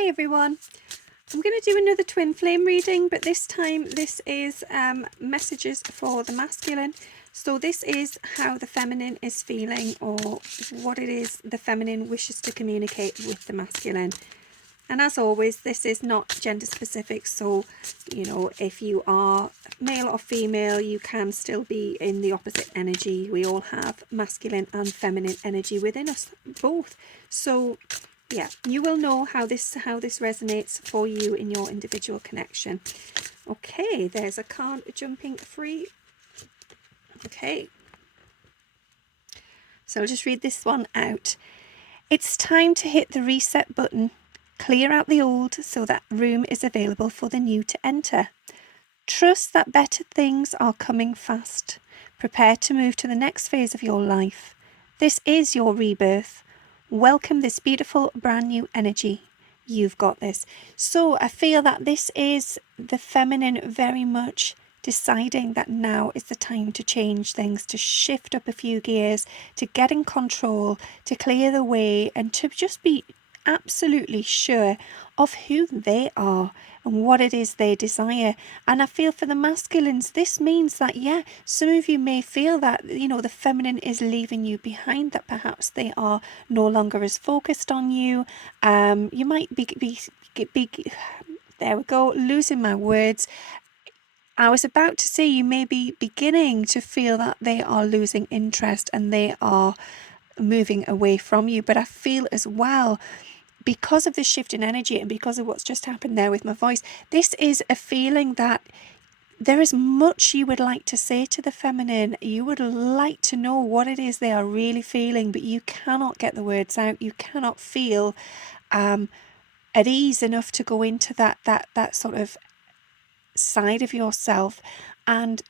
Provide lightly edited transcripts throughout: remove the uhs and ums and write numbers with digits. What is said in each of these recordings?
Hi everyone, I'm going to do another twin flame reading, but this time this is messages for the masculine. So this is how the feminine is feeling, or what it is the feminine wishes to communicate with the masculine. And as always, this is not gender specific, so if you are male or female, you can still be in the opposite energy. We all have masculine and feminine energy within us both. So yeah, you will know how this resonates for you in your individual connection. Okay, there's a card jumping free. Okay, so I'll just read this one out. It's time to hit the reset button. Clear out the old so that room is available for the new to enter. Trust that better things are coming fast. Prepare to move to the next phase of your life. This is your rebirth. Welcome this beautiful brand new energy. You've got this. So I feel that this is the feminine very much deciding that now is the time to change things, to shift up a few gears, to get in control, to clear the way, and to just be absolutely sure of who they are and what it is they desire. And I feel for the masculines, this means that, yeah, some of you may feel that, the feminine is leaving you behind, that perhaps they are no longer as focused on you. You might be there we go, losing my words. I was about to say you may be beginning to feel that they are losing interest and they are moving away from you. But I feel as well, because of the shift in energy and because of what's just happened there with my voice, this is a feeling that there is much you would like to say to the feminine. You would like to know what it is they are really feeling, but you cannot get the words out. You cannot feel at ease enough to go into that sort of side of yourself. And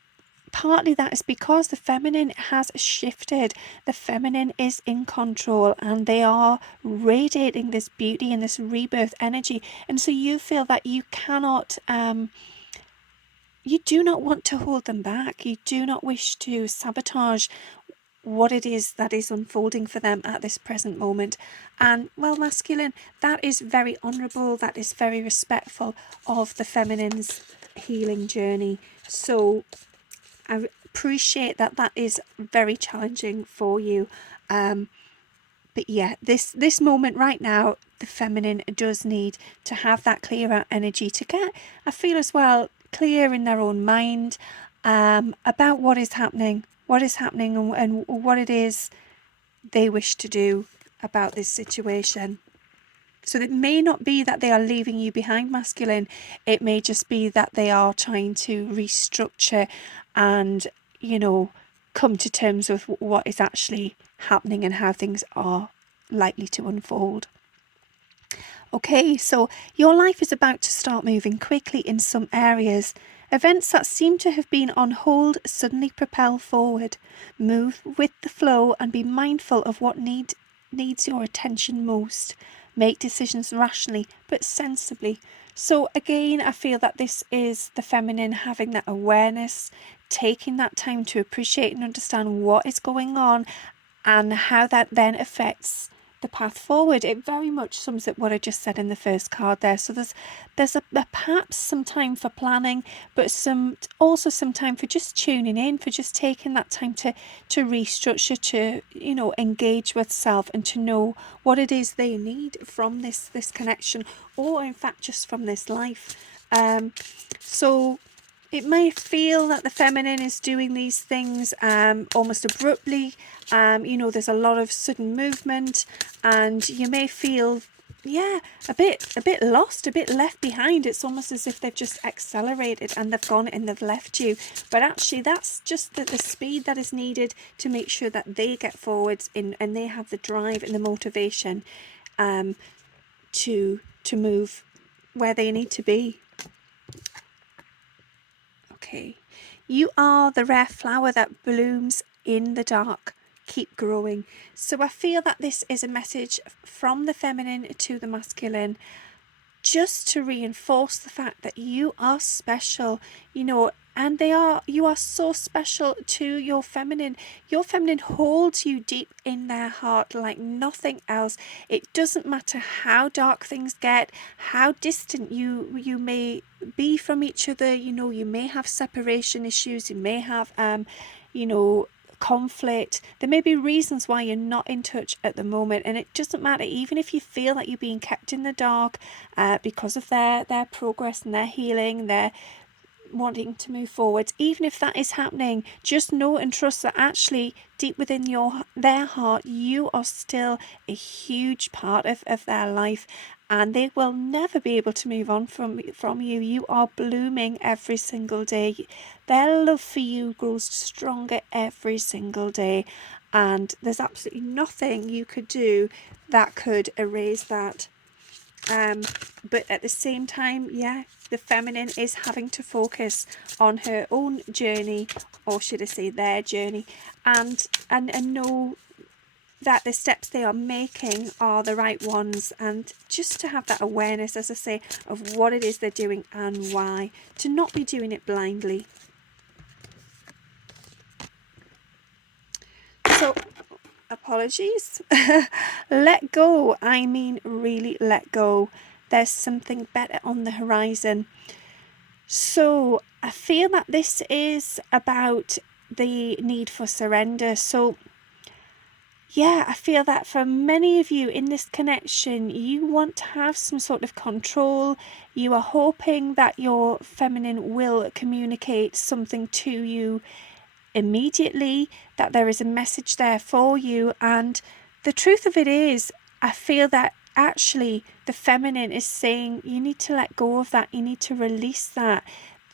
partly that is because the feminine has shifted. The feminine is in control and they are radiating this beauty and this rebirth energy. And so you feel that you cannot, you do not want to hold them back. You do not wish to sabotage what it is that is unfolding for them at this present moment. And well, masculine, that is very honourable, that is very respectful of the feminine's healing journey. So I appreciate that is very challenging for you. But yeah, this moment right now, the feminine does need to have that clear out energy to get, I feel as well, clear in their own mind about what is happening and what it is they wish to do about this situation. So it may not be that they are leaving you behind, masculine. It may just be that they are trying to restructure and, come to terms with what is actually happening and how things are likely to unfold. Okay, so your life is about to start moving quickly in some areas. Events that seem to have been on hold suddenly propel forward. Move with the flow and be mindful of what needs your attention most. Make decisions rationally but sensibly. So again, I feel that this is the feminine having that awareness, taking that time to appreciate and understand what is going on and how that then affects the path forward. It very much sums up what I just said in the first card there. So there's perhaps some time for planning, but also some time for just tuning in, for just taking that time to restructure, to engage with self and to know what it is they need from this connection, or in fact just from this life. So it may feel that the feminine is doing these things almost abruptly. There's a lot of sudden movement and you may feel, a bit lost, a bit left behind. It's almost as if they've just accelerated and they've gone and they've left you. But actually that's just the speed that is needed to make sure that they get forwards and they have the drive and the motivation to move where they need to be. Okay, you are the rare flower that blooms in the dark. Keep growing. So I feel that this is a message from the feminine to the masculine, just to reinforce the fact that you are special. and you are so special to your feminine. Your feminine holds you deep in their heart like nothing else. It doesn't matter how dark things get, how distant you may be from each other. You may have separation issues, you may have conflict. There may be reasons why you're not in touch at the moment, and it doesn't matter. Even if you feel that you're being kept in the dark because of their progress and their healing, their wanting to move forward, even if that is happening, just know and trust that actually deep within their heart, you are still a huge part of their life, and they will never be able to move on from you. You are blooming every single day. Their love for you grows stronger every single day, and there's absolutely nothing you could do that could erase that. But at the same time, the feminine is having to focus on her own journey, or should I say their journey, and know that the steps they are making are the right ones, and just to have that awareness, as I say, of what it is they're doing and why, to not be doing it blindly. So apologies. Let go. I mean, really let go. There's something better on the horizon. So I feel that this is about the need for surrender. So I feel that for many of you in this connection, you want to have some sort of control. You are hoping that your feminine will communicate something to you immediately, that there is a message there for you. And the truth of it is, I feel that actually the feminine is saying you need to let go of that, you need to release that.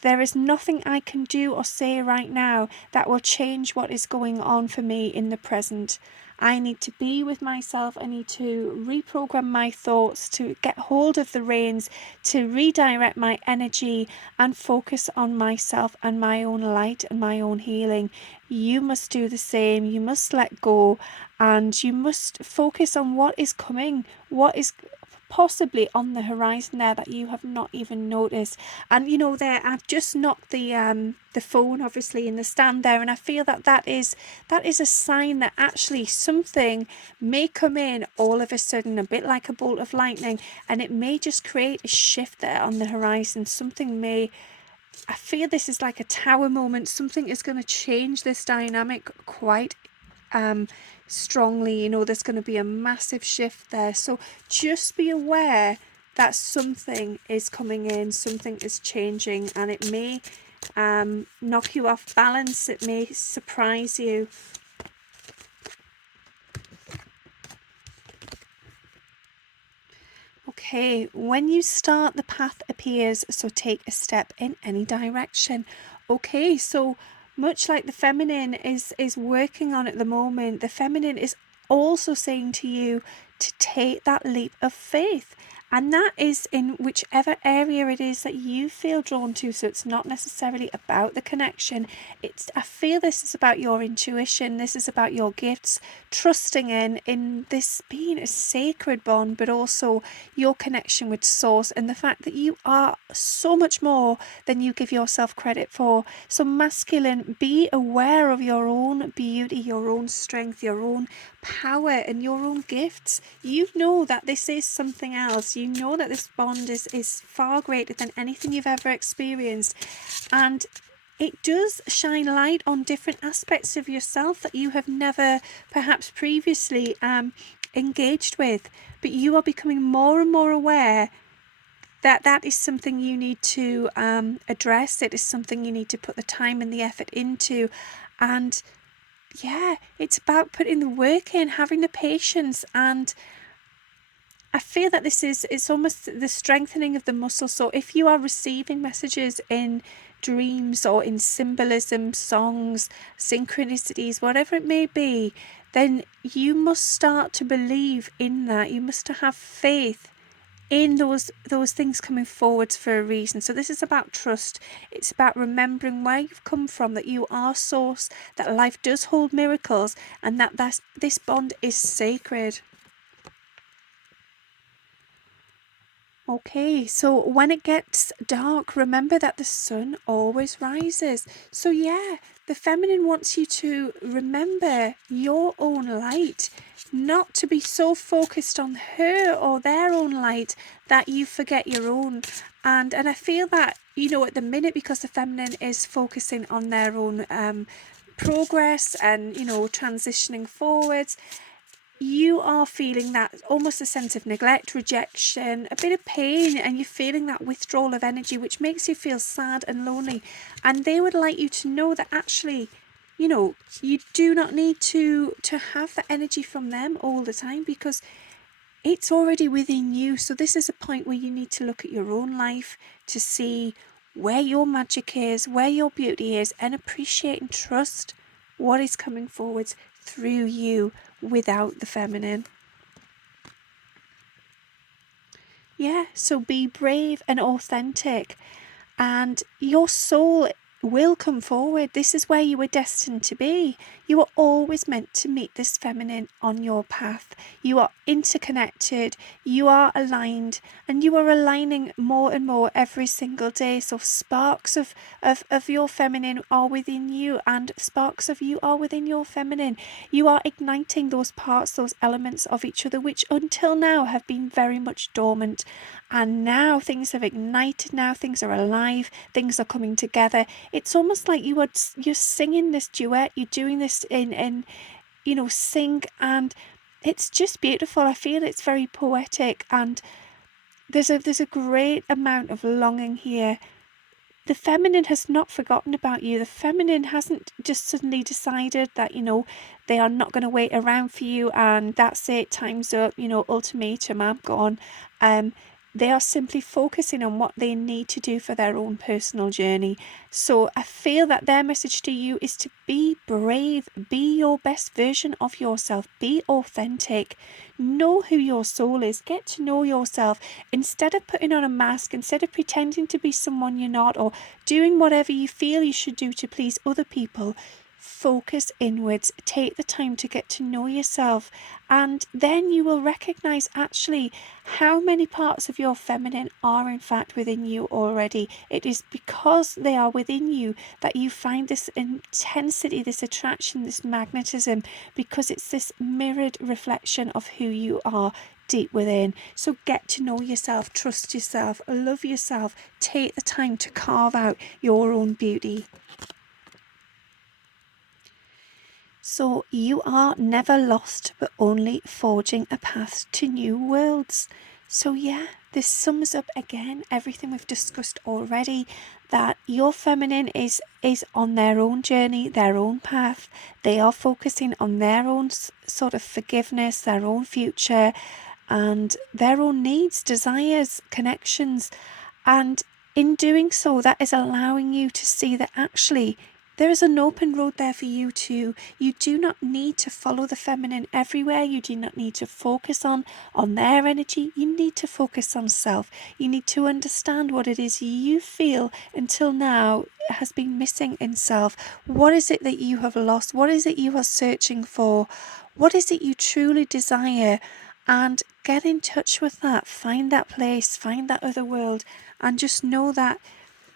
There is nothing I can do or say right now that will change what is going on for me in the present. I need to be with myself. I need to reprogram my thoughts, to get hold of the reins, to redirect my energy and focus on myself and my own light and my own healing. You must do the same. You must let go, and you must focus on what is coming, what is possibly on the horizon there that you have not even noticed. And there, I've just knocked the phone obviously in the stand there, and I feel that is a sign that actually something may come in all of a sudden, a bit like a bolt of lightning, and it may just create a shift there on the horizon. I feel this is like a tower moment. Something is going to change this dynamic quite strongly. There's going to be a massive shift there. So just be aware that something is coming in, something is changing, and it may knock you off balance. It may surprise you. Okay, when you start, the path appears, so take a step in any direction. Okay, so much like the feminine is working on at the moment, the feminine is also saying to you to take that leap of faith. And that is in whichever area it is that you feel drawn to. So it's not necessarily about the connection. I feel this is about your intuition. This is about your gifts, trusting in this being a sacred bond, but also your connection with Source, and the fact that you are so much more than you give yourself credit for. So masculine, be aware of your own beauty, your own strength, your own power and your own gifts. You know that this is something else. You know that this bond is far greater than anything you've ever experienced, and it does shine light on different aspects of yourself that you have never perhaps previously engaged with, but you are becoming more and more aware that is something you need to address. It is something you need to put the time and the effort into. And it's about putting the work in, having the patience. And I feel that it's almost the strengthening of the muscle. So if you are receiving messages in dreams or in symbolism, songs, synchronicities, whatever it may be, then you must start to believe in that. You must have faith in those things coming forwards for a reason. So this is about trust. It's about remembering where you've come from, that you are Source, that life does hold miracles, and that this bond is sacred. Okay, so when it gets dark, remember that the sun always rises. So, yeah, the feminine wants you to remember your own light, not to be so focused on her or their own light that you forget your own. And I feel that, at the minute, because the feminine is focusing on their own progress and, transitioning forwards, you are feeling that almost a sense of neglect, rejection, a bit of pain, and you're feeling that withdrawal of energy, which makes you feel sad and lonely. And they would like you to know that actually, you do not need to have that energy from them all the time, because it's already within you. So this is a point where you need to look at your own life to see where your magic is, where your beauty is, and appreciate and trust what is coming forwards through you without the feminine. Yeah, so be brave and authentic, and your soul will come forward. This is where you were destined to be. You are always meant to meet this feminine on your path. You are interconnected, you are aligned, and you are aligning more and more every single day. So sparks of your feminine are within you, and sparks of you are within your feminine. You are igniting those parts, those elements of each other, which until now have been very much dormant. And now things have ignited, now things are alive, things are coming together. It's almost like you're singing this duet, you're doing this in sync, and it's just beautiful. I feel it's very poetic, and there's a great amount of longing here. The feminine has not forgotten about you. The feminine hasn't just suddenly decided that, they are not going to wait around for you and that's it, time's up, ultimatum, I'm gone. They are simply focusing on what they need to do for their own personal journey. So I feel that their message to you is to be brave, be your best version of yourself, be authentic, know who your soul is, get to know yourself. Instead of putting on a mask, instead of pretending to be someone you're not, or doing whatever you feel you should do to please other people, focus inwards, take the time to get to know yourself, and then you will recognize actually how many parts of your feminine are in fact within you already. It is because they are within you that you find this intensity, this attraction, this magnetism, because it's this mirrored reflection of who you are deep within. So get to know yourself, trust yourself, love yourself, take the time to carve out your own beauty. So you are never lost, but only forging a path to new worlds. So yeah, this sums up again everything we've discussed already, that your feminine is on their own journey, their own path. They are focusing on their own sort of forgiveness, their own future, and their own needs, desires, connections. And in doing so, that is allowing you to see that actually there is an open road there for you too. You do not need to follow the feminine everywhere. You do not need to focus on their energy. You need to focus on self. You need to understand what it is you feel until now has been missing in self. What is it that you have lost? What is it you are searching for? What is it you truly desire? And get in touch with that. Find that place, find that other world, and just know that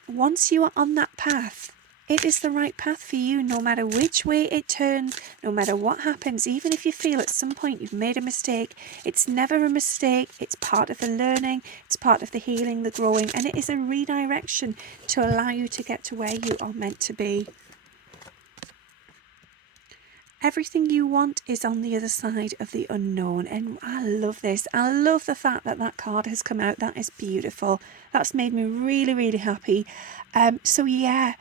once you are on that path, it is the right path for you, no matter which way it turns, no matter what happens. Even if you feel at some point you've made a mistake, it's never a mistake. It's part of the learning, it's part of the healing, the growing, and it is a redirection to allow you to get to where you are meant to be. Everything you want is on the other side of the unknown. And I love this. I love the fact that that card has come out. That is beautiful. That's made me really, really happy. So yeah,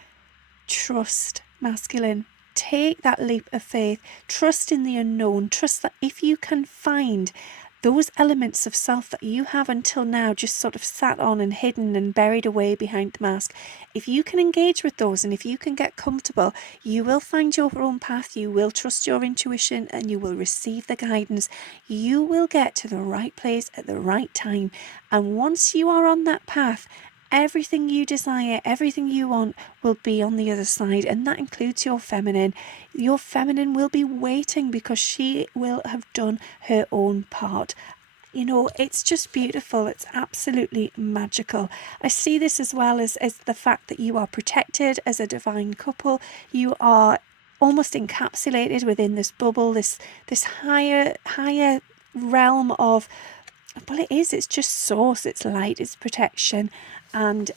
trust, masculine. Take that leap of faith. Trust in the unknown. Trust that if you can find those elements of self that you have until now just sort of sat on and hidden and buried away behind the mask, if you can engage with those and if you can get comfortable, you will find your own path, you will trust your intuition, and you will receive the guidance. You will get to the right place at the right time. And once you are on that path, everything you desire, everything you want will be on the other side, and that includes your feminine. Your feminine will be waiting because she will have done her own part. You know, it's just beautiful. It's absolutely magical. I see this as well as the fact that you are protected as a divine couple. You are almost encapsulated within this bubble, this higher realm of, well, it's just source, it's light, it's protection. And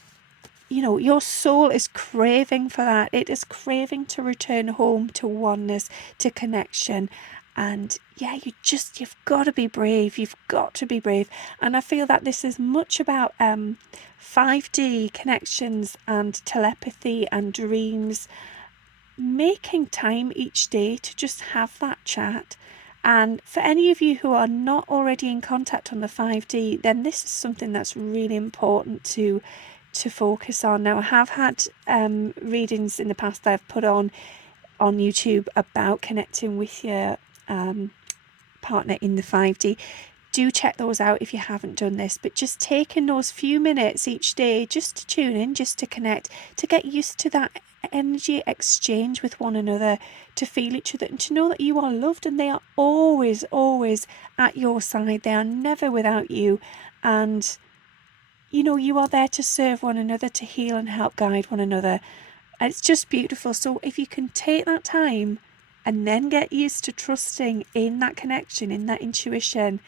you know, your soul is craving for that. It is craving to return home to oneness, to connection. And yeah, you've got to be brave. You've got to be brave. And I feel that this is much about 5D connections and telepathy and dreams, making time each day to just have that chat. And for any of you who are not already in contact on the 5D, then this is something that's really important to focus on. Now, I have had readings in the past that I've put on YouTube about connecting with your partner in the 5D. Do check those out if you haven't done this, but just taking those few minutes each day just to tune in, just to connect, to get used to that energy exchange with one another, to feel each other and to know that you are loved and they are always at your side. They are never without you. And you know, you are there to serve one another, to heal and help guide one another. And it's just beautiful. So if you can take that time and then get used to trusting in that connection, in that intuition,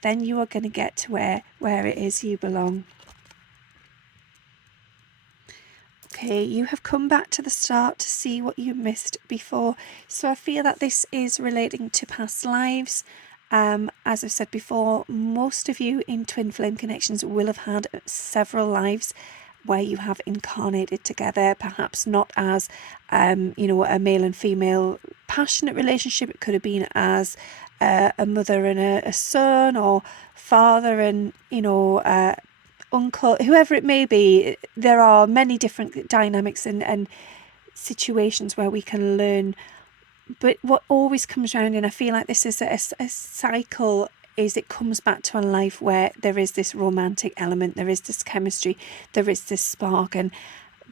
then you are going to get to where it is you belong. Okay, you have come back to the start to see what you missed before. So I feel that this is relating to past lives. As I've said before, most of you in Twin Flame Connections will have had several lives where you have incarnated together, perhaps not as, you know, a male and female passionate relationship. It could have been as a mother and a son, or father and, you know, uncle, whoever it may be. There are many different dynamics and situations where we can learn. But what always comes around, and I feel like this is a cycle, is it comes back to a life where there is this romantic element, there is this chemistry, there is this spark. And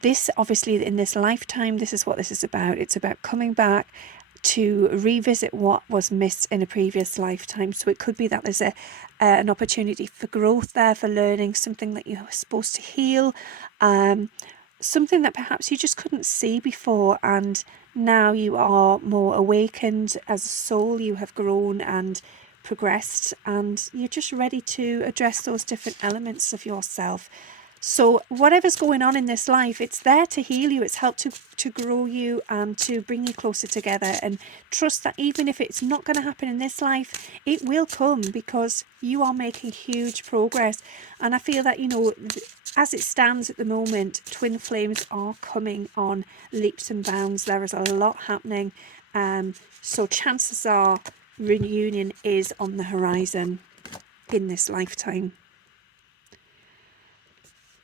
this, obviously, in this lifetime, this is what this is about. It's about coming back to revisit what was missed in a previous lifetime. So it could be that there's an opportunity for growth there, for learning something that you were supposed to heal, something that perhaps you just couldn't see before, and now you are more awakened as a soul. You have grown and progressed, and you're just ready to address those different elements of yourself. So whatever's going on in this life, it's there to heal you. It's helped to grow you and to bring you closer together. And trust that even if it's not going to happen in this life, it will come, because you are making huge progress. And I feel that, you know, as it stands at the moment, twin flames are coming on leaps and bounds. There is a lot happening. So chances are reunion is on the horizon in this lifetime.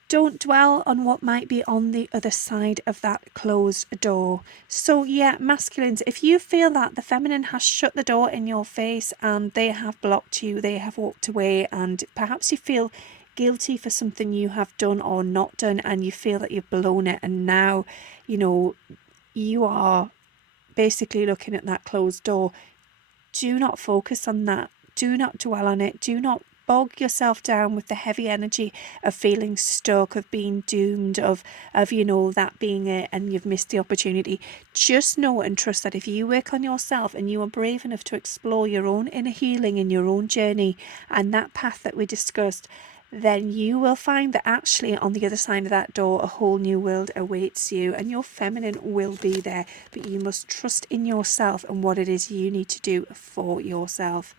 Don't dwell on what might be on the other side of that closed door. So yeah, masculines, if you feel that the feminine has shut the door in your face and they have blocked you, they have walked away, and perhaps you feel guilty for something you have done or not done, and you feel that you've blown it, and now, you know, you are basically looking at that closed door. Do not focus on that. Do not dwell on it. Do not bog yourself down with the heavy energy of feeling stuck, of being doomed, of you know, that being it and you've missed the opportunity. Just know and trust that if you work on yourself and you are brave enough to explore your own inner healing and your own journey and that path that we discussed, then you will find that actually on the other side of that door a whole new world awaits you, and your feminine will be there. But you must trust in yourself and what it is you need to do for yourself.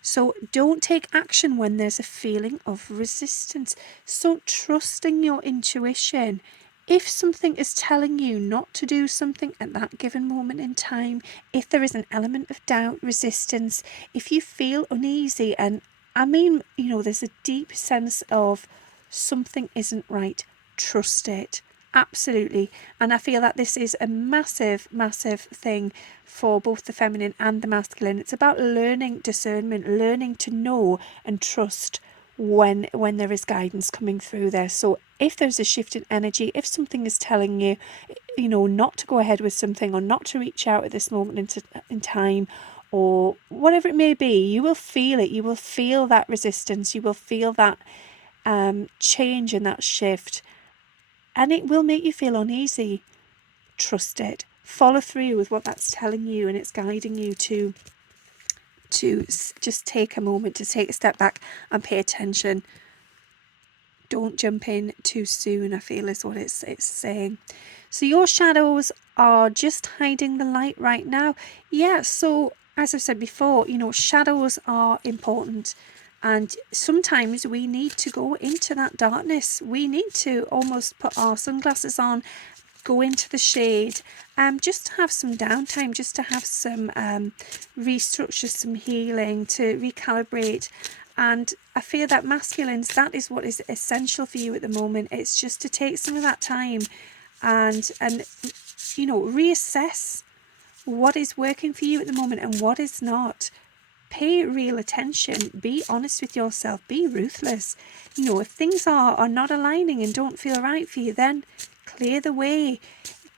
So don't take action when there's a feeling of resistance. So trusting your intuition. If something is telling you not to do something at that given moment in time, if there is an element of doubt, resistance, if you feel uneasy, and I mean, you know, there's a deep sense of something isn't right, trust it. Absolutely. And I feel that this is a massive thing for both the feminine and the masculine. It's about learning discernment, learning to know and trust when there is guidance coming through there. So if there's a shift in energy, if something is telling you, you know, not to go ahead with something or not to reach out at this moment in time, or whatever it may be, you will feel it. You will feel that resistance. You will feel that change and that shift. And it will make you feel uneasy. Trust it. Follow through with what that's telling you, and it's guiding you to just take a moment, to take a step back and pay attention. Don't jump in too soon, I feel, is what it's saying. So your shadows are just hiding the light right now. Yeah, so as I said before, shadows are important. And sometimes we need to go into that darkness. We need to almost put our sunglasses on, go into the shade, just to have some downtime, just to have some restructure, some healing, to recalibrate. And I feel that masculines, that is what is essential for you at the moment. It's just to take some of that time and reassess what is working for you at the moment and what is not. Pay real attention. Be honest with yourself. Be ruthless. If things are not aligning and don't feel right for you, then clear the way.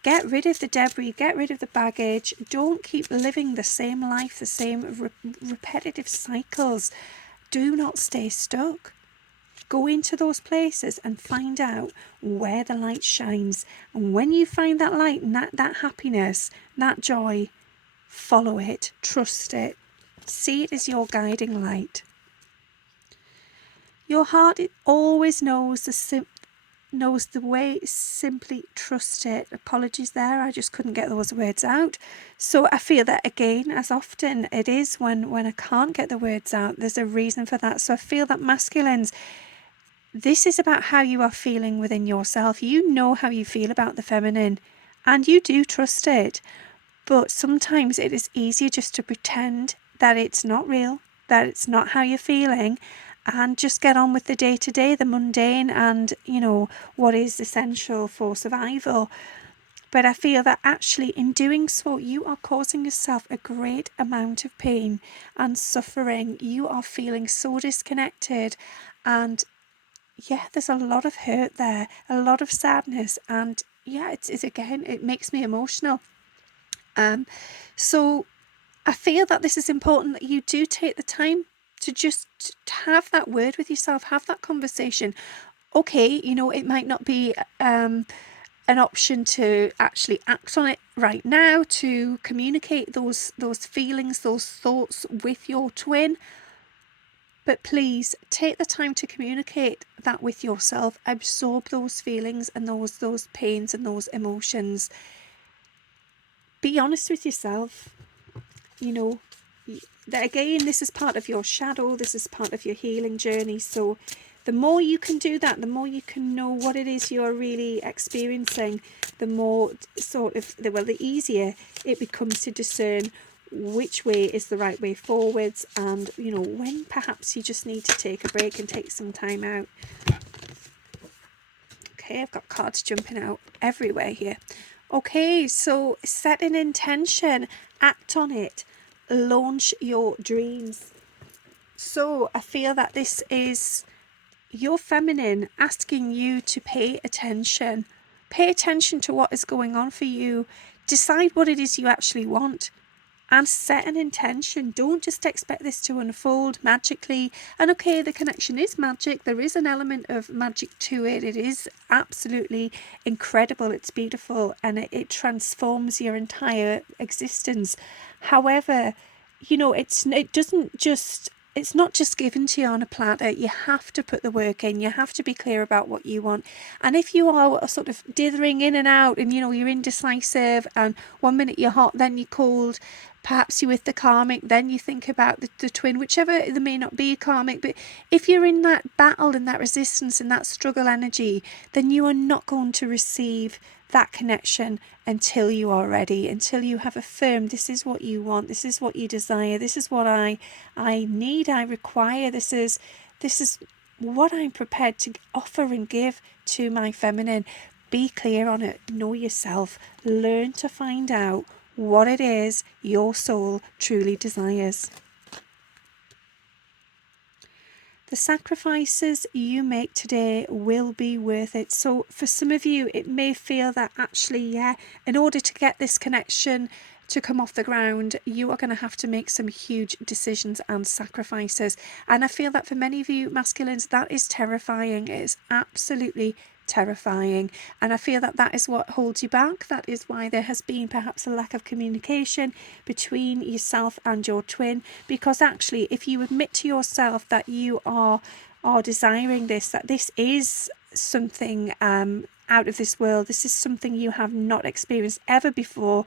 Get rid of the debris. Get rid of the baggage. Don't keep living the same life, the same repetitive cycles. Do not stay stuck. Go into those places and find out where the light shines. And when you find that light and that happiness, that joy, follow it. Trust it. See it as your guiding light. Your heart, it always knows the way. Simply trust it. Apologies there, I just couldn't get those words out. So I feel that again, as often it is when I can't get the words out, there's a reason for that. So I feel that masculines, this is about how you are feeling within yourself. You know how you feel about the feminine and you do trust it. But sometimes it is easier just to pretend that it's not real, that it's not how you're feeling, and just get on with the day-to-day, the mundane, and, what is essential for survival. But I feel that actually in doing so, you are causing yourself a great amount of pain and suffering. You are feeling so disconnected, and there's a lot of hurt there, a lot of sadness, and it's again, it makes me emotional. So I feel that this is important, that you do take the time to just have that word with yourself, have that conversation. Okay, it might not be an option to actually act on it right now, to communicate those feelings, those thoughts with your twin. But please take the time to communicate that with yourself. Absorb those feelings and those pains and those emotions. Be honest with yourself. That again, this is part of your shadow, this is part of your healing journey. So the more you can do that, the more you can know what it is you're really experiencing, the more the easier it becomes to discern which way is the right way forwards, and when perhaps you just need to take a break and take some time out. Okay, I've got cards jumping out everywhere here. Okay, so set an intention, act on it, launch your dreams. So I feel that this is your feminine asking you to pay attention. Pay attention to what is going on for you. Decide what it is you actually want. And set an intention. Don't just expect this to unfold magically. And okay, the connection is magic. There is an element of magic to it. It is absolutely incredible. It's beautiful, and it transforms your entire existence. However, it's not just given to you on a platter. You have to put the work in. You have to be clear about what you want. And if you are sort of dithering in and out, and you're indecisive, and one minute you're hot, then you're cold, perhaps you're with the karmic, then you think about the twin, whichever. There may not be a karmic, but if you're in that battle and that resistance and that struggle energy, then you are not going to receive that connection until you are ready, until you have affirmed this is what you want, this is what you desire, this is what I need, I require, this is what I'm prepared to offer and give to my feminine. Be clear on it. Know yourself. Learn to find out what it is your soul truly desires. The sacrifices you make today will be worth it. So for some of you, it may feel that actually, in order to get this connection, to come off the ground, you are going to have to make some huge decisions and sacrifices. And I feel that for many of you masculines, that is terrifying. It is absolutely terrifying. And I feel that that is what holds you back. That is why there has been perhaps a lack of communication between yourself and your twin. Because actually, if you admit to yourself that you are desiring this, that this is something out of this world, this is something you have not experienced ever before,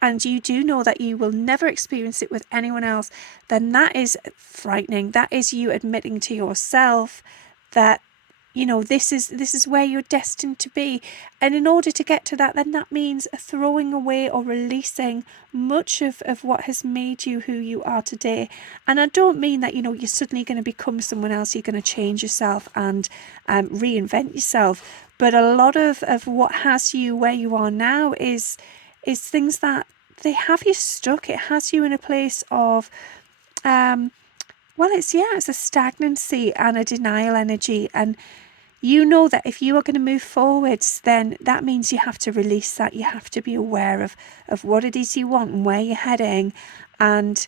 and you do know that you will never experience it with anyone else, then that is frightening. That is you admitting to yourself that, you know, this is where you're destined to be. And in order to get to that, then that means throwing away or releasing much of what has made you who you are today. And I don't mean that, you know, you're suddenly going to become someone else, you're going to change yourself and reinvent yourself. But a lot of what has you where you are now is things that they have you stuck. It has you in a place of it's a stagnancy and a denial energy. And you know that if you are going to move forwards, then that means you have to release that. You have to be aware of what it is you want and where you're heading. And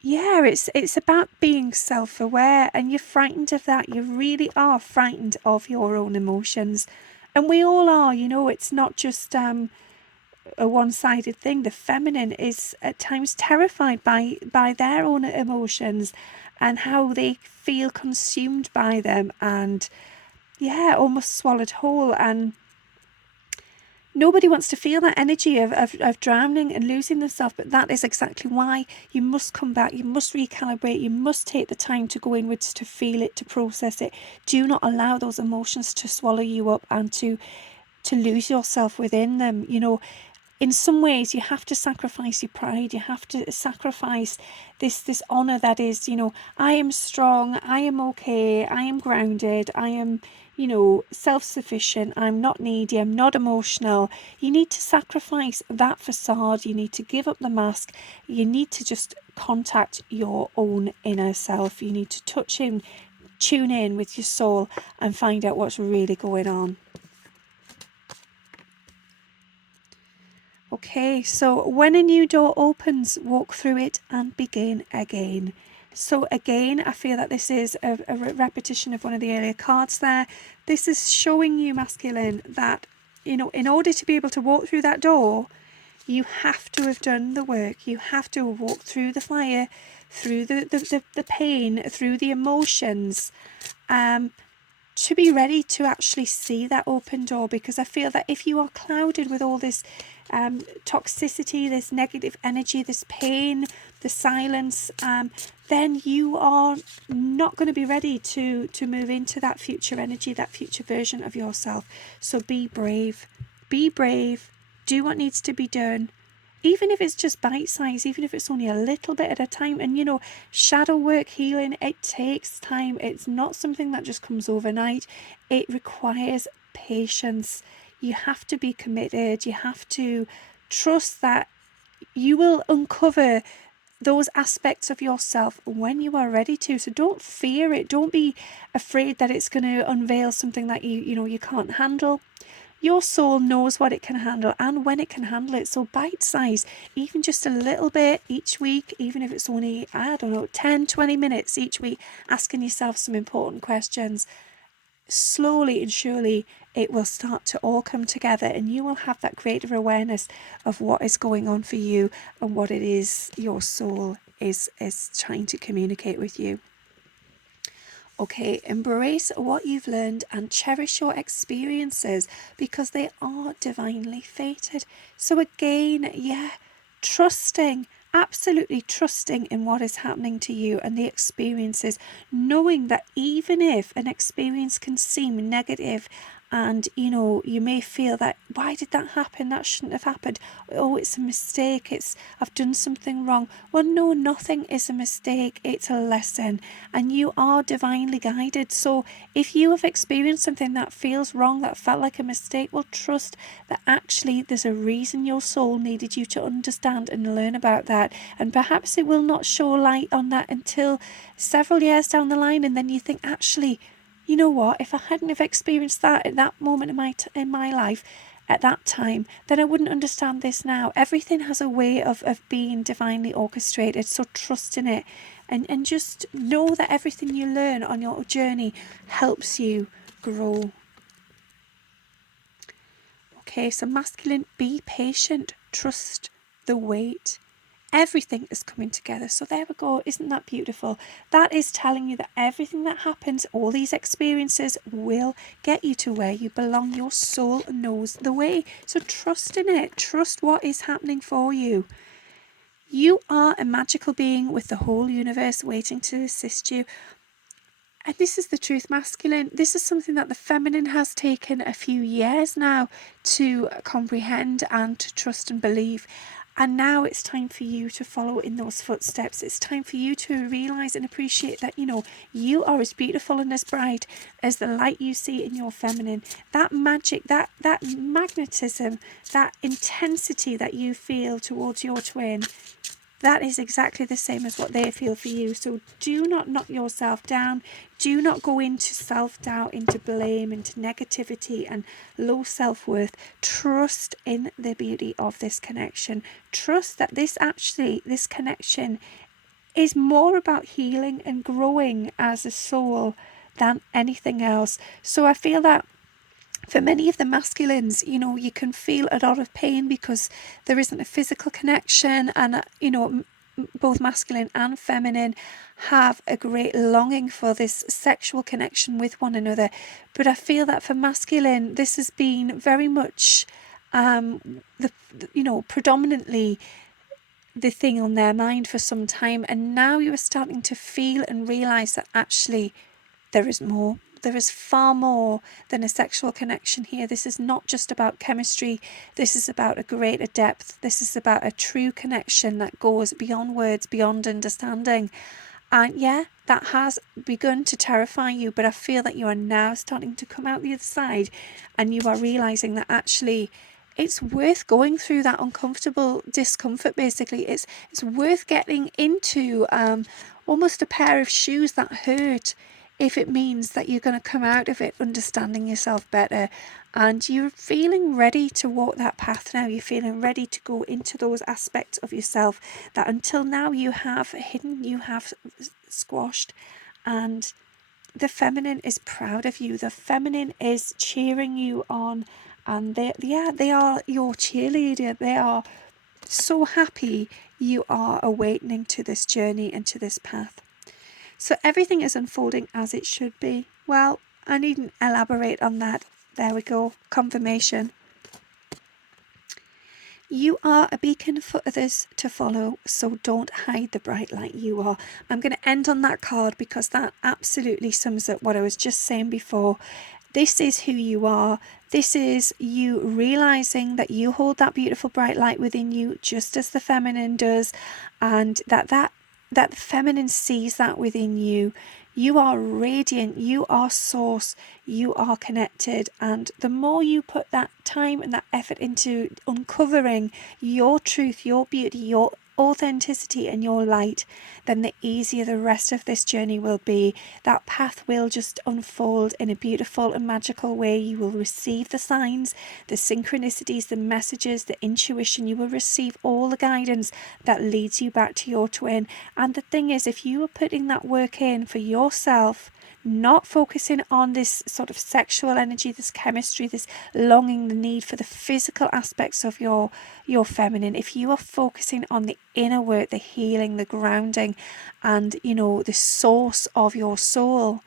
yeah, it's about being self-aware, and you're frightened of that. You really are frightened of your own emotions. And we all are, you know, it's not just a one-sided thing. The feminine is at times terrified by their own emotions and how they feel consumed by them, and almost swallowed whole. And nobody wants to feel that energy of drowning and losing themselves, but that is exactly why you must come back. You must recalibrate. You must take the time to go inwards, to feel it, to process it. Do not allow those emotions to swallow you up and to lose yourself within them. You know, in some ways you have to sacrifice your pride. You have to sacrifice this honor that is, you know, I am strong, I am okay, I am grounded, I am, you know, self-sufficient, I'm not needy, I'm not emotional. You need to sacrifice that facade. You need to give up the mask. You need to just contact your own inner self. You need to tune in with your soul and find out what's really going on. Okay, so when a new door opens, walk through it and begin again. So again, I feel that this is a repetition of one of the earlier cards there. This is showing you, masculine, that, you know, in order to be able to walk through that door, you have to have done the work. You have to have walked through the fire, through the pain, through the emotions, to be ready to actually see that open door. Because I feel that if you are clouded with all this toxicity, this negative energy, this pain, the silence, then you are not going to be ready to move into that future energy, that future version of yourself. So be brave, do what needs to be done. Even if it's just bite size, even if it's only a little bit at a time. And, you know, shadow work, healing, it takes time. It's not something that just comes overnight. It requires patience. You have to be committed. You have to trust that you will uncover those aspects of yourself when you are ready to. So don't fear it. Don't be afraid that it's going to unveil something that you can't handle. Your soul knows what it can handle and when it can handle it. So bite size, even just a little bit each week, even if it's only, 10, 20 minutes each week, asking yourself some important questions. Slowly and surely it will start to all come together, and you will have that greater awareness of what is going on for you and what it is your soul is trying to communicate with you. Okay, embrace what you've learned and cherish your experiences because they are divinely fated. So again, absolutely trusting in what is happening to you and the experiences, knowing that even if an experience can seem negative and, you may feel that, why did that happen? That shouldn't have happened. Oh, it's a mistake. I've done something wrong. Well, no, nothing is a mistake. It's a lesson, and you are divinely guided. So if you have experienced something that feels wrong, that felt like a mistake, well, trust that actually there's a reason your soul needed you to understand and learn about that. And perhaps it will not show light on that until several years down the line, and then you think, actually, you know what, if I hadn't have experienced that at that moment in my life, at that time, then I wouldn't understand this now. Everything has a way of being divinely orchestrated, so trust in it. And just know that everything you learn on your journey helps you grow. Okay, so masculine, be patient, trust the wait. Everything is coming together. So there we go. Isn't that beautiful? That is telling you that everything that happens, all these experiences will get you to where you belong. Your soul knows the way. So trust in it. Trust what is happening for you. You are a magical being with the whole universe waiting to assist you. And this is the truth, masculine. This is something that the feminine has taken a few years now to comprehend and to trust and believe. And now it's time for you to follow in those footsteps. It's time for you to realise and appreciate that, you are as beautiful and as bright as the light you see in your feminine. That magic, that magnetism, that intensity that you feel towards your twin, that is exactly the same as what they feel for you. So do not knock yourself down. Do not go into self-doubt, into blame, into negativity and low self-worth. Trust in the beauty of this connection. Trust that this connection is more about healing and growing as a soul than anything else. So I feel that for many of the masculines, you can feel a lot of pain because there isn't a physical connection, and both masculine and feminine have a great longing for this sexual connection with one another. But I feel that for masculine, this has been very much predominantly the thing on their mind for some time, and now you are starting to feel and realize that actually there is more. There is far more than a sexual connection here. This is not just about chemistry. This is about a greater depth. This is about a true connection that goes beyond words, beyond understanding. And yeah, that has begun to terrify you, but I feel that you are now starting to come out the other side and you are realizing that actually it's worth going through that uncomfortable discomfort. Basically, it's worth getting into almost a pair of shoes that hurt, if it means that you're going to come out of it understanding yourself better, and you're feeling ready to walk that path now. You're feeling ready to go into those aspects of yourself that until now you have hidden, you have squashed. And the feminine is proud of you. The feminine is cheering you on, and they are your cheerleader. They are so happy you are awakening to this journey and to this path. So everything is unfolding as it should be. Well, I needn't elaborate on that. There we go. Confirmation. You are a beacon for others to follow, so don't hide the bright light you are. I'm going to end on that card because that absolutely sums up what I was just saying before. This is who you are. This is you realizing that you hold that beautiful bright light within you, just as the feminine does, and that the feminine sees that within you. You are radiant, you are source, you are connected, and the more you put that time and that effort into uncovering your truth, your beauty, your authenticity and your light, then the easier the rest of this journey will be. That path will just unfold in a beautiful and magical way. You will receive the signs, the synchronicities, the messages, the intuition. You will receive all the guidance that leads you back to your twin. And the thing is, if you are putting that work in for yourself, not focusing on this sort of sexual energy, this chemistry, this longing, the need for the physical aspects of your feminine, if you are focusing on the inner work, the healing, the grounding, and the source of your soul,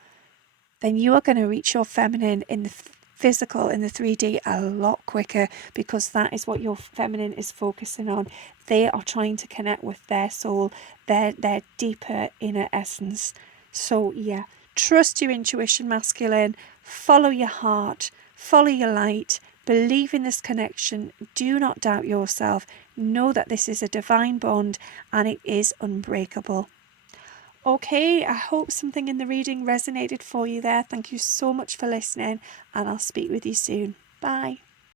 then you are going to reach your feminine in the physical, in the 3D, a lot quicker, because that is what your feminine is focusing on. They are trying to connect with their soul, their deeper inner essence. So yeah, trust your intuition, masculine. Follow your heart, follow your light, believe in this connection. Do not doubt yourself. Know that this is a divine bond and it is unbreakable. Okay, I hope something in the reading resonated for you there. Thank you so much for listening, and I'll speak with you soon. Bye.